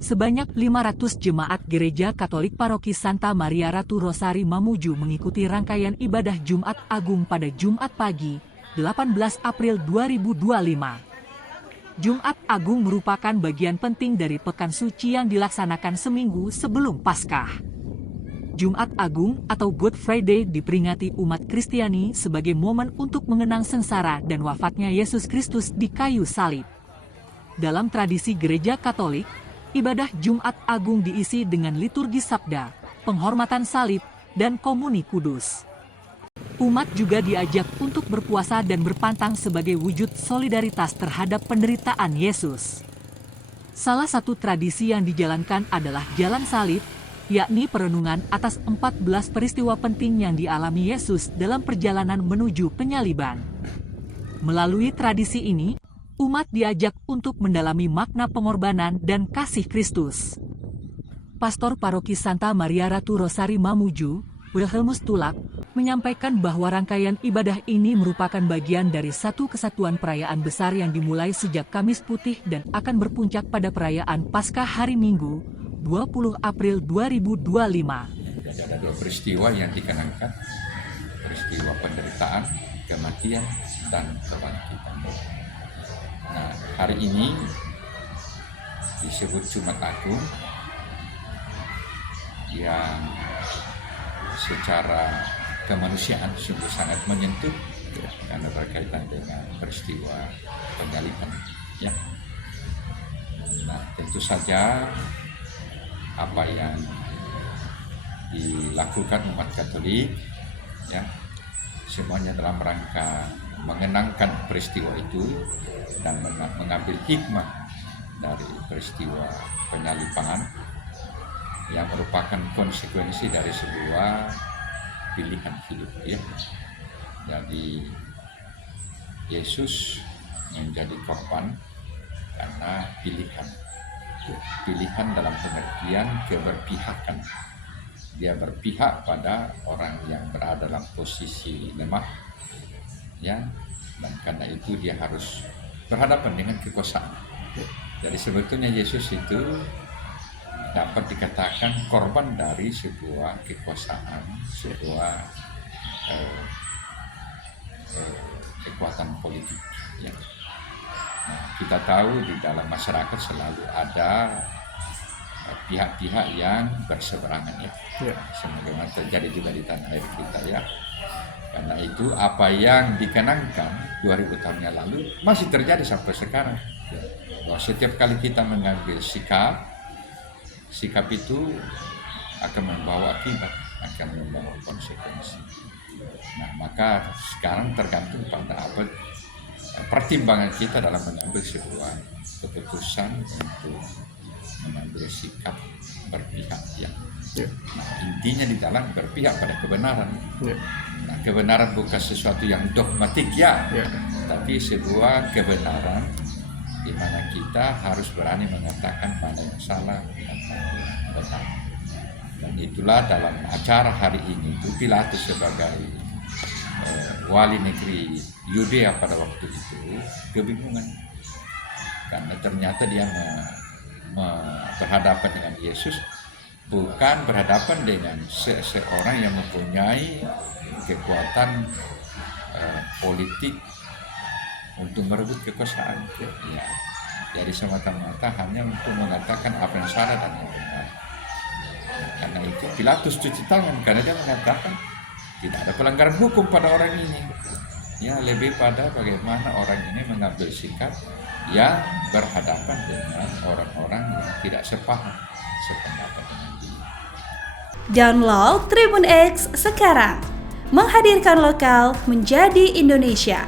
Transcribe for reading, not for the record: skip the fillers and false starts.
Sebanyak 500 jemaat Gereja Katolik Paroki Santa Maria Ratu Rosari Mamuju mengikuti rangkaian ibadah Jumat Agung pada Jumat pagi, 18 April 2025. Jumat Agung merupakan bagian penting dari Pekan Suci yang dilaksanakan seminggu sebelum Paskah. Jumat Agung atau Good Friday diperingati umat Kristiani sebagai momen untuk mengenang sengsara dan wafatnya Yesus Kristus di kayu salib. Dalam tradisi Gereja Katolik, ibadah Jumat Agung diisi dengan liturgi sabda, penghormatan salib, dan komuni kudus. Umat juga diajak untuk berpuasa dan berpantang sebagai wujud solidaritas terhadap penderitaan Yesus. Salah satu tradisi yang dijalankan adalah Jalan Salib, yakni perenungan atas 14 peristiwa penting yang dialami Yesus dalam perjalanan menuju penyaliban. Melalui tradisi ini, umat diajak untuk mendalami makna pengorbanan dan kasih Kristus. Pastor Paroki Santa Maria Ratu Rosari Mamuju, Wilhelmus Tulak, menyampaikan bahwa rangkaian ibadah ini merupakan bagian dari satu kesatuan perayaan besar yang dimulai sejak Kamis Putih dan akan berpuncak pada perayaan Paskah hari Minggu, 20 April 2025. Jadi ada dua peristiwa yang dikenangkan, peristiwa penderitaan, kematian, dan kebangkitan. Nah, hari ini disebut Jumat Agung yang secara kemanusiaan sungguh sangat menyentuh karena berkaitan dengan peristiwa penyaliban. Ya. Nah, tentu saja apa yang dilakukan umat Katolik, ya, semuanya dalam rangka mengenangkan peristiwa itu dan mengambil hikmah dari peristiwa penyaliban yang merupakan konsekuensi dari sebuah pilihan hidup, ya. Jadi Yesus menjadi korban karena pilihan dalam pengertian keberpihakan. Dia berpihak pada orang yang berada dalam posisi lemah, ya, dan karena itu dia harus berhadapan dengan kekuasaan. Jadi sebetulnya Yesus itu dapat dikatakan korban dari sebuah kekuasaan, sebuah kekuatan politik. Ya. Nah, kita tahu di dalam masyarakat selalu ada pihak-pihak yang berseberangan, ya. Sebagaimana terjadi juga di tanah air kita, ya. Karena itu apa yang dikenangkan 2000 tahun yang lalu masih terjadi sampai sekarang. Bahwa setiap kali kita mengambil sikap itu akan membawa akibat, akan membawa konsekuensi. Nah, maka sekarang tergantung pada apa pertimbangan kita dalam mengambil sebuah keputusan untuk mengambil sikap berpihak, ya. Nah, intinya di dalam berpihak pada kebenaran. Nah, kebenaran bukan sesuatu yang dogmatik, ya. Tapi sebuah kebenaran di mana kita harus berani mengatakan mana yang salah dan mana yang benar. Dan itulah dalam acara hari ini itu Pilatus sebagai wali negeri Yudea pada waktu itu kebingungan karena ternyata dia berhadapan dengan Yesus, bukan berhadapan dengan seseorang yang mempunyai kekuatan politik untuk merebut kekuasaan, ya. Jadi semata-mata hanya untuk mengatakan apa yang salah dan yang benar. Karena itu Pilatus cuci tangan karena dia mengatakan tidak ada pelanggaran hukum pada orang ini. Ya, lebih pada bagaimana orang ini mengambil sikap yang berhadapan dengan orang-orang yang tidak sepaham sependapat dengan dia. Download Tribun X sekarang, menghadirkan lokal menjadi Indonesia.